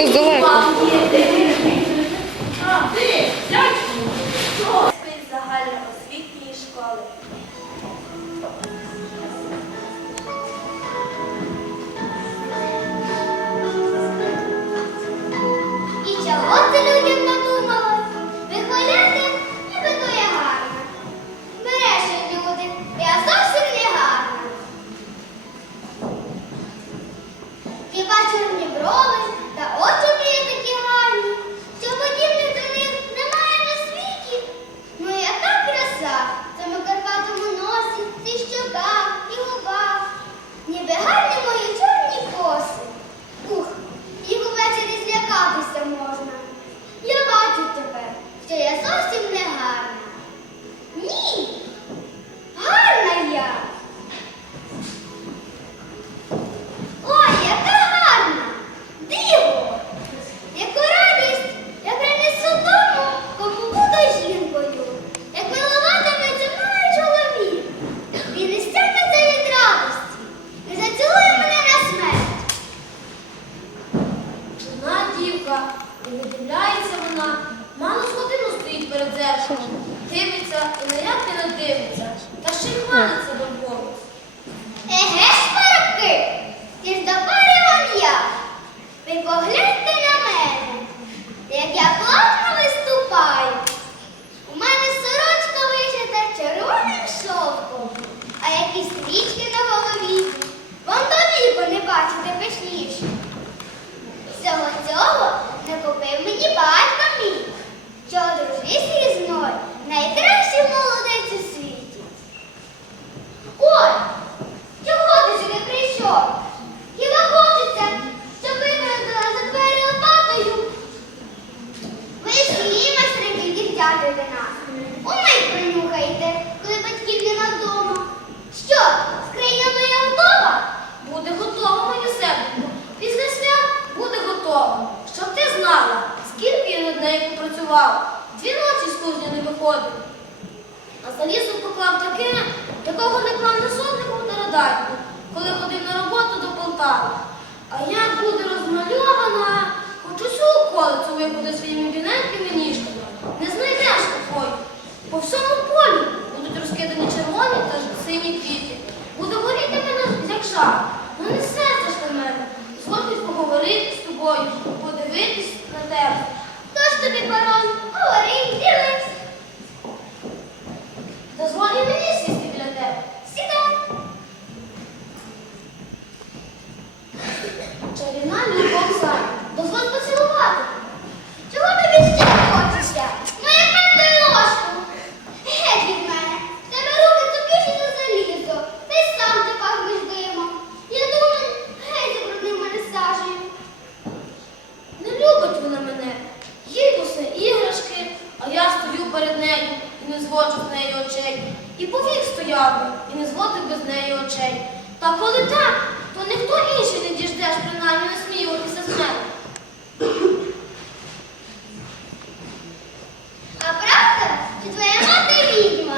якось далеко. Дзеркалом, дивиться і ніяк не надивиться, та ще й хвалиться Богу. Еге ж, парубки, ти ж допарі вам я. Ви погляньте на мене, як я плавно виступаю. У мене сорочка вишита червоним шовком, а які стрічки на голові. Вам до віку не бачите пишніше. Всього цього не купив мені батько Дві ночі з кузні не виходив. А залізо поклав таке, якого не клав на сотнику та радайку, коли ходив на роботу до Полтави. А як буде розмальована, хоч усю околицю виходить своїми біненькими ніжками. Не знайдеш такої. По всьому полю будуть розкидані червоні та сині квіти. Буде горіти мене як жар. Ну не сердиш на мене. Згодить поговорити з тобою, подивитись на тебе. Тож тобі, барон, говори, ділись. Дозволь і мені сісти біля тебе. Сідай. Чарівна любов Зая. Дозволь поцілувати. Чого тобі ще хочеться? Моя пента й ложку. Геть від мене. В Тебе руки цупкіші за залізо. Ти й сам ти пахнеш димом. Я думаю, геть забруднив мене сажею. Не любить вона мене. Їй усе іграшки, а я стою перед нею і не зводжу з неї очей. І повік стояв і не зводив би з неї очей. Та коли так, то ніхто інший не діждеш, принаймні не сміюватися з мене. А правда, що твоя мати відьма?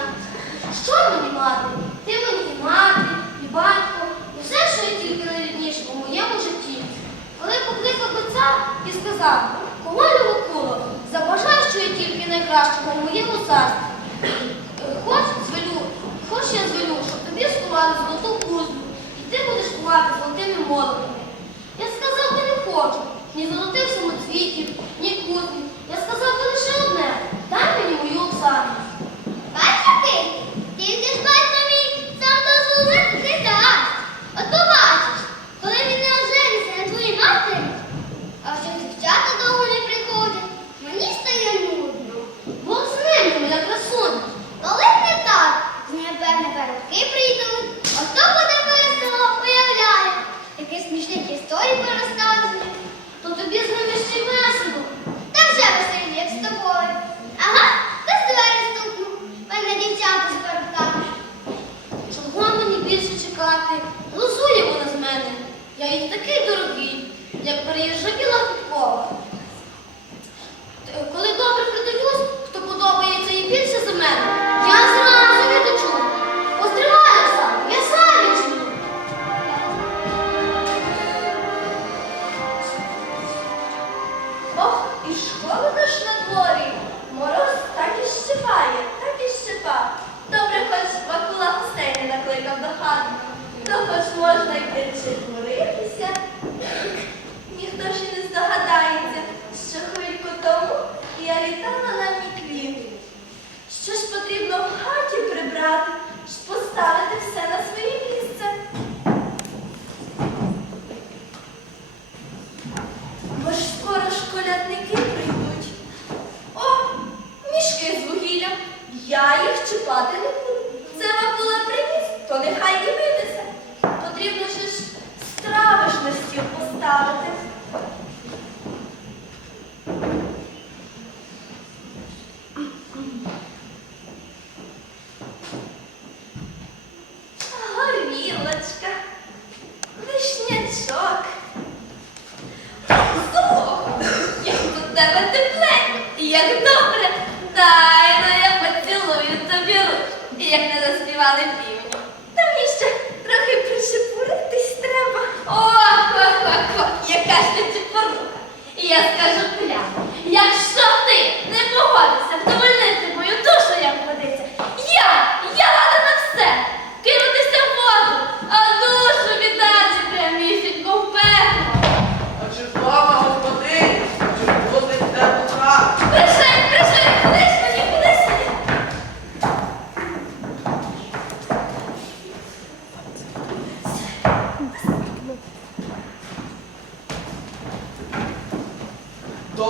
Що мені мати? Ти мені і мати, і батько, і все, що є тільки найрідніше у моєму житті. Коли покликав отця і сказав, Ковалю Вакуло, забажай, що є тільки найкращого у моєму царстві. Е, Хоч звелю, хоч я звелю, щоб тобі скували золоту кузню, і ти будеш кувати золотими молотами. Я сказав би не хочу, ні золотих самоцвітів, ні кузні.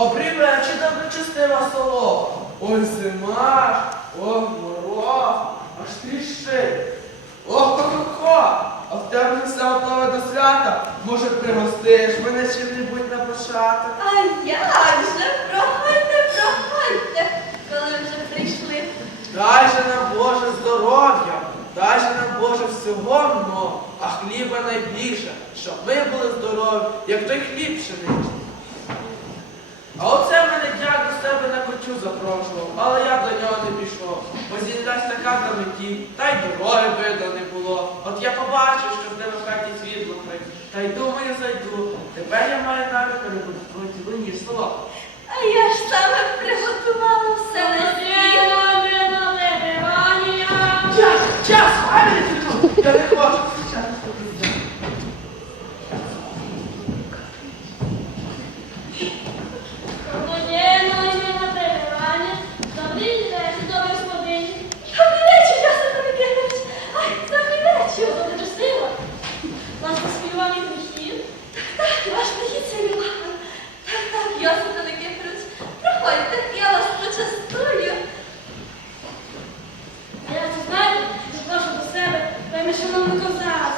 Добрий вечір, доброчестива солома. Ой, зима, ох, мороз, аж тріщить. Ох, хо-хо-хо, а в тебе вже все готове до свята. Може, пригостиш мене чим-небудь на пошати? А як же, проходьте, проходьте, коли вже прийшли. Дай же нам Боже здоров'я, дай же нам Боже всього много, а хліба найбільше, щоб ми були здорові, як той хліб пшеничний. А оце мене дядь до себе на котю запрошував, але я до нього не пішов. Бо з'їдась така заметі, та й дороги видно не було. От я побачив, що в тебе в хаті світло горить, та й думаю, зайду. Тепер я маю намір перебудувати цілу село. А я ж саме приготувала все на стіл. Час, час, хай мене тут! Я не хочу deixa o casal.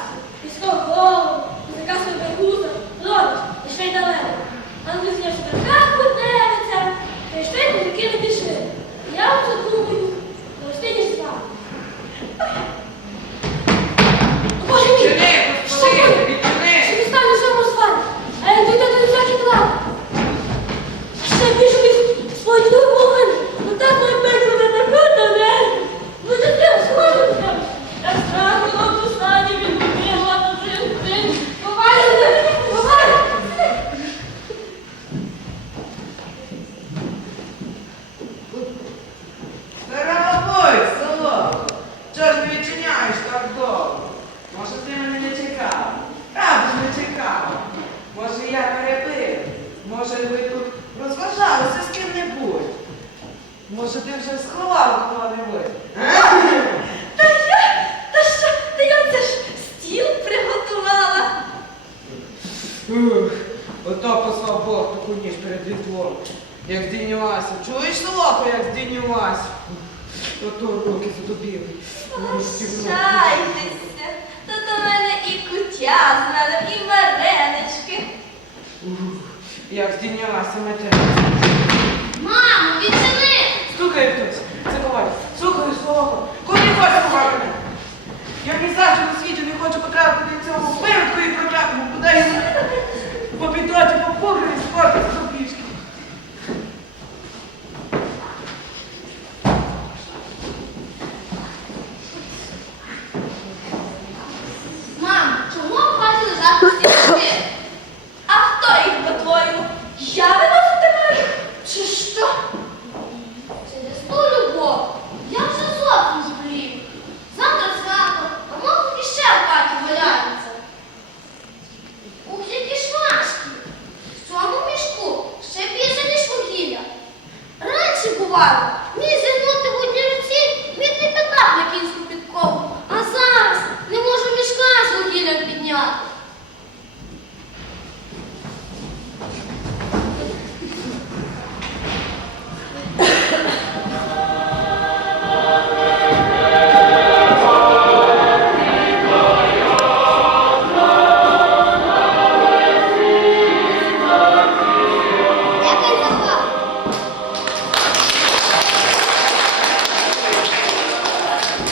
Ух, Ото послав Бог таку ніж перед різдвом. Як здійнювався. Чуєш солоху, як здійнювався? Ото руки задубіли. Прощайтеся. Тут у мене і кутя з мене, і варенички. Ух, Як здійнювався мете. Мамо, відчини! Стукає хтось. Це коваль. Слухай, солоху. Куди хочеш коваль? Я ні за що на світі не хочу потрапити до цього виродку і проклятому. Куди я по підоті, по погребі, agora.